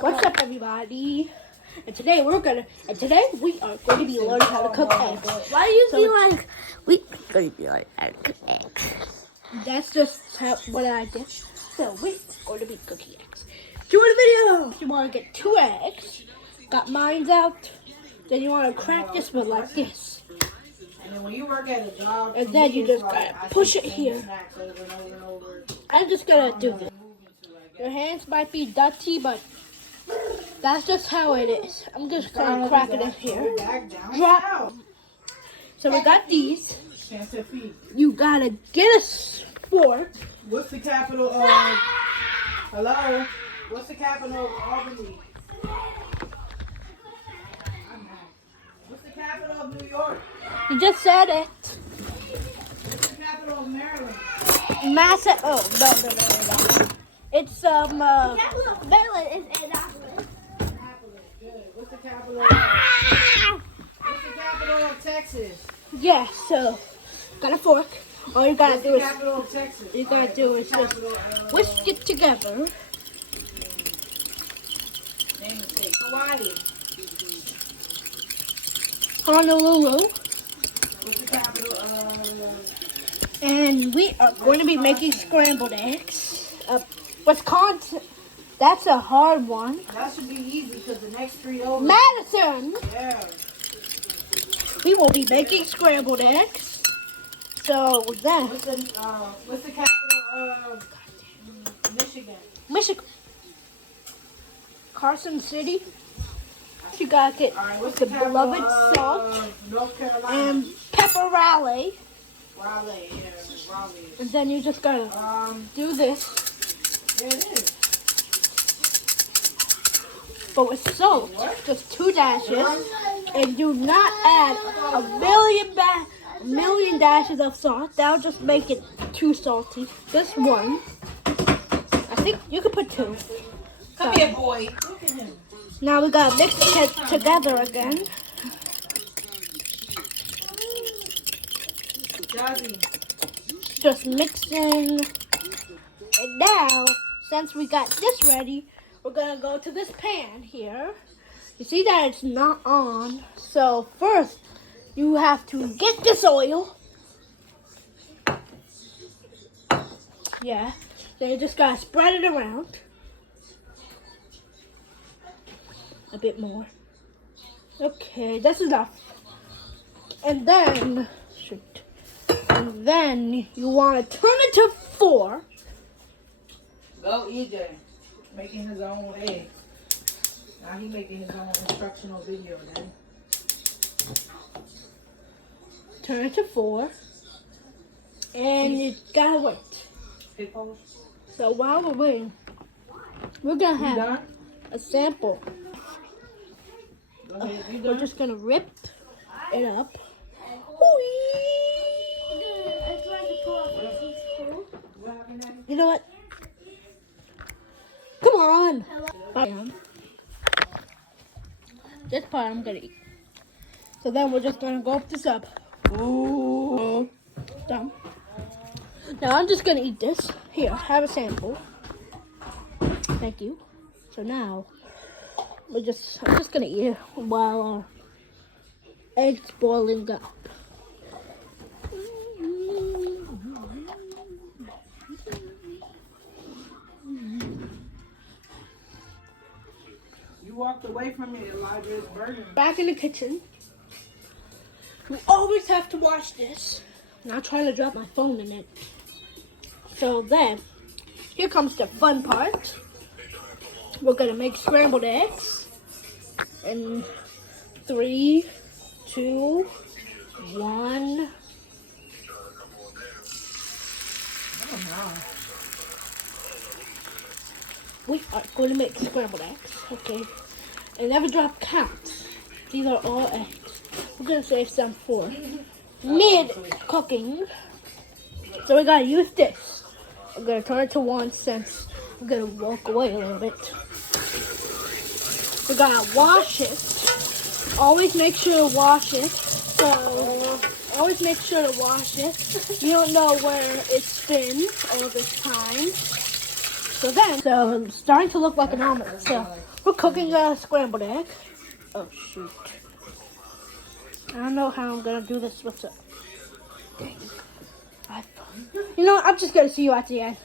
What's up, everybody? And today we are going to be learning how to cook eggs. Why do you feel like we're going to be learning how to cook eggs? That's just what I did. So we're going to be cooking eggs. Do the video. You want to get 2 eggs. Got mine out. Then you want to crack this one like this. And then when you work at a job, and then you just gotta push it here. I'm just gonna do this. Your hands might be dirty, but that's just how it is. I'm just gonna crack it in here. Drop. So we got these. You gotta get a fork. What's the capital of? Hello. What's the capital of Albany? What's the capital of New York? You just said it. What's the capital of Maryland? Oh, no. It's Maryland is Annapolis. Good. What's the capital of Texas? Yeah, so got a fork. All you gotta do is Capital of Texas. just whisk it together. Name the state. Hawaii. Honolulu. What's the capital of? And we are going to be making scrambled eggs. Wisconsin. That's a hard one. That should be easy because the next 3 over. Madison. Yeah. We will be making scrambled eggs. So then. What's the capital of Michigan? Michigan. Carson City. You gotta get What's the capital beloved of salt North Carolina? and pepper Raleigh. Raleigh, yeah, Raleigh. And then you just gotta do this. There it is. But with salt, just 2 dashes, and do not add a million dashes of salt. That'll just make it too salty. Just 1. I think you could put 2. Come here, boy. Look at him. Now we gotta mix it together again. Jazzy. Just mixing. And now, since we got this ready, we're gonna go to this pan here. You see that it's not on. So first, you have to get this oil. Yeah. Then you just gotta spread it around. A bit more. Okay, that's enough. And then, you want to turn it to 4. Go EJ. Making his own eggs. Now he making his own instructional video then. Turn it to 4. And you gotta wait. Pickles. So while we're waiting, we're gonna You have done? a sample. Go ahead. You We're done? just gonna rip it up. What happened, Daddy? You know what? Come on. This part I'm gonna eat. So then we're just gonna go up this up. Ooh. Done. Now I'm just gonna eat this. Here, have a sample. Thank you. So now I'm just gonna eat it while our eggs boiling up. You walked away from me, Elijah. It's burning. Back in the kitchen. We always have to watch this. Not trying to drop my phone in it. So then, here comes the fun part. We're gonna make scrambled eggs. In 3, 2, 1. Oh, no. We are going to make scrambled eggs. Okay. And never drop counts. These are all eggs. We're gonna save some for mid-cooking. So we gotta use this. I'm gonna turn it to 1 since I'm gonna walk away a little bit. We gotta wash it. Always make sure to wash it. So always make sure to wash it. You don't know where it's been all this time. So it's starting to look like an omelet. So We're cooking a scrambled egg. Oh shoot. I don't know how I'm gonna do this with it. Dang. You know what? I'm just gonna see you at the end.